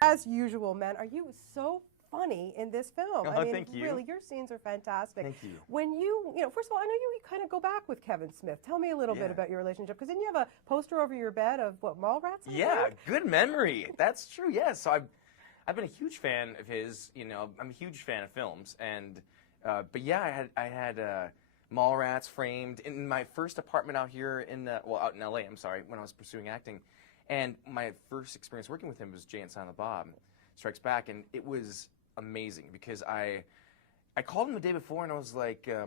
As usual, man, are you so funny in this film? Oh, I mean, thank you. really, your scenes are fantastic. Thank you. When first of all, I know you kind of go back with Kevin Smith. Tell me a little bit about your relationship, because didn't you have a poster over your bed of what, Mallrats? Yeah, good memory. That's true. Yeah, so I've been a huge fan of his. You know, I'm a huge fan of films, and but yeah, I had Mallrats framed in my first apartment out here out in LA. I'm sorry, when I was pursuing acting, and my first experience working with him was Jay and Silent Bob Strikes Back, and it was amazing because I called him the day before and I was like, do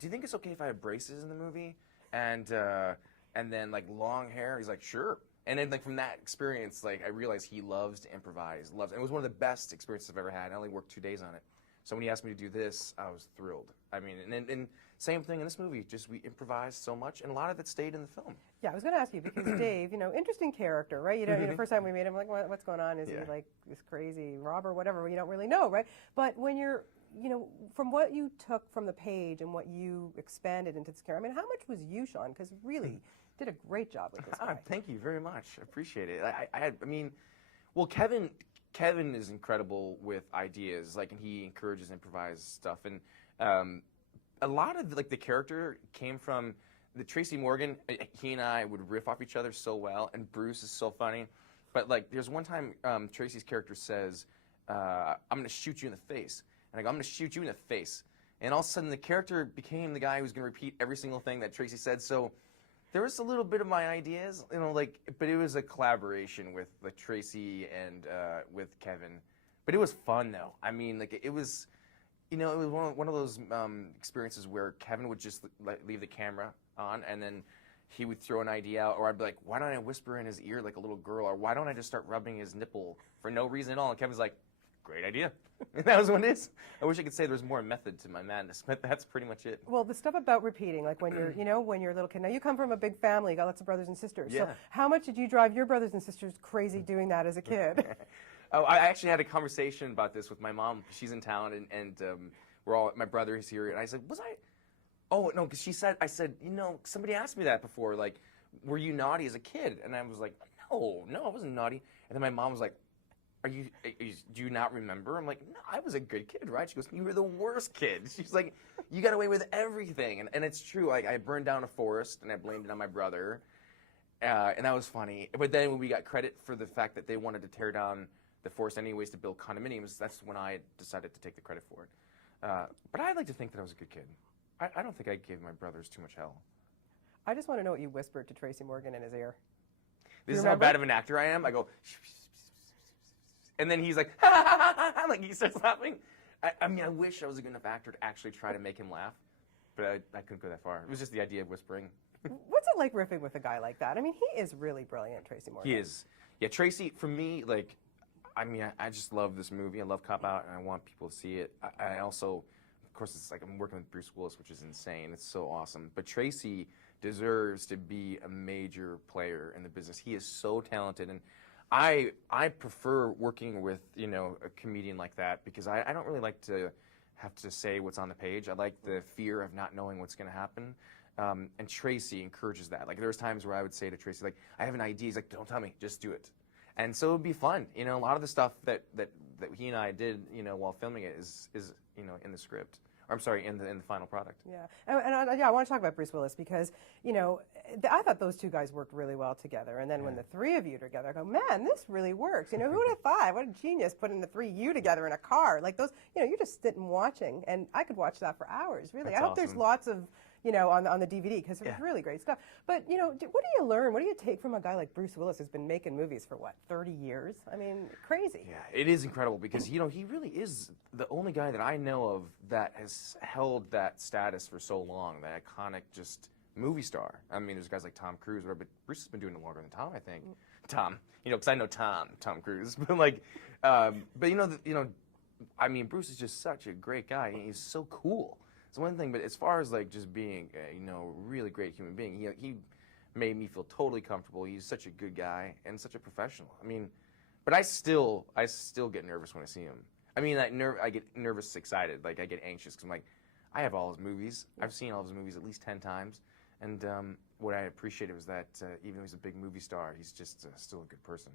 you think it's okay if I have braces in the movie? And then like long hair. He's like, sure. And then like from that experience, like I realized he loves to improvise, and it was one of the best experiences I've ever had. I only worked 2 days on it. So when he asked me to do this, I was thrilled. I mean, and same thing in this movie. Just we improvised so much, and a lot of it stayed in the film. Yeah, I was going to ask you because Dave, interesting character, right? The first time we meet him, like, what's going on? Is he like this crazy robber, whatever? You don't really know, right? But when you're, from what you took from the page and what you expanded into this character, I mean, how much was you, Seann? Because really did a great job with this guy. Thank you very much. I appreciate it. I mean, well, Kevin is incredible with ideas, like, and he encourages improvised stuff, and a lot of like the character came from the Tracy Morgan. He and I would riff off each other so well, and Bruce is so funny. But like, there's one time Tracy's character says, "I'm going to shoot you in the face," and I go, "I'm going to shoot you in the face," and all of a sudden the character became the guy who's going to repeat every single thing that Tracy said. So there was a little bit of my ideas, but it was a collaboration with Tracy and with Kevin. But it was fun though. I mean, like it was. It was one of those experiences where Kevin would just leave the camera on, and then he would throw an idea out, or I'd be like, why don't I whisper in his ear like a little girl, or why don't I just start rubbing his nipple for no reason at all? And Kevin's like, great idea. And that was what it is. I wish I could say there was more method to my madness, but that's pretty much it. Well, the stuff about repeating, like when you're, when you're a little kid. Now, you come from a big family, you got lots of brothers and sisters. Yeah. So how much did you drive your brothers and sisters crazy doing that as a kid? Oh, I actually had a conversation about this with my mom. She's in town, and my brother is here, and I said, oh, no, because I said, somebody asked me that before, like, were you naughty as a kid? And I was like, no, I wasn't naughty. And then my mom was like, do you not remember? I'm like, no, I was a good kid, right? She goes, you were the worst kid. She's like, you got away with everything. And it's true, I burned down a forest, and I blamed it on my brother, and that was funny. But then when we got credit for the fact that they wanted to tear down the forest anyways to build condominiums, that's when I decided to take the credit for it. But I'd like to think that I was a good kid. I don't think I gave my brothers too much hell. I just want to know what you whispered to Tracy Morgan in his ear. This is how bad of an actor I am. I go, and then he's like, ha ha ha ha ha, like he starts laughing. I mean, I wish I was a good enough actor to actually try to make him laugh, but I couldn't go that far. It was just the idea of whispering. What's it like riffing with a guy like that? I mean, he is really brilliant, Tracy Morgan. He is. Yeah, Tracy, for me, like, I mean, I just love this movie. I love Cop Out, and I want people to see it. I also, of course, it's like I'm working with Bruce Willis, which is insane. It's so awesome. But Tracy deserves to be a major player in the business. He is so talented, and I prefer working with, a comedian like that, because I don't really like to have to say what's on the page. I like the fear of not knowing what's going to happen. And Tracy encourages that. Like, there's times where I would say to Tracy, like, I have an idea. He's like, don't tell me, just do it. And so it would be fun. A lot of the stuff that he and I did, while filming it is in the script. Or, I'm sorry, in the final product. Yeah, I want to talk about Bruce Willis because, I thought those two guys worked really well together. And then when the three of you together, I go, man, this really works. Who would have thought? What a genius putting the three of you together in a car. Like those, you're just sitting watching. And I could watch that for hours, really. That's I hope awesome. there's lots of, on the DVD, because it's really great stuff. But, what do you learn? What do you take from a guy like Bruce Willis who's been making movies for, 30 years? I mean, crazy. Yeah, it is incredible because, he really is the only guy that I know of that has held that status for so long, that iconic just movie star. I mean, there's guys like Tom Cruise, but Bruce has been doing it longer than Tom, I think. Tom, because I know Tom Cruise. But, I mean, Bruce is just such a great guy. He's so cool. It's one thing, but as far as like just being a really great human being, he made me feel totally comfortable. He's such a good guy and such a professional. I mean, but I still get nervous when I see him. I mean, I get nervous, excited, like I get anxious because I'm like, I have all his movies. I've seen all his movies at least 10 times, and what I appreciated was that even though he's a big movie star, he's just still a good person.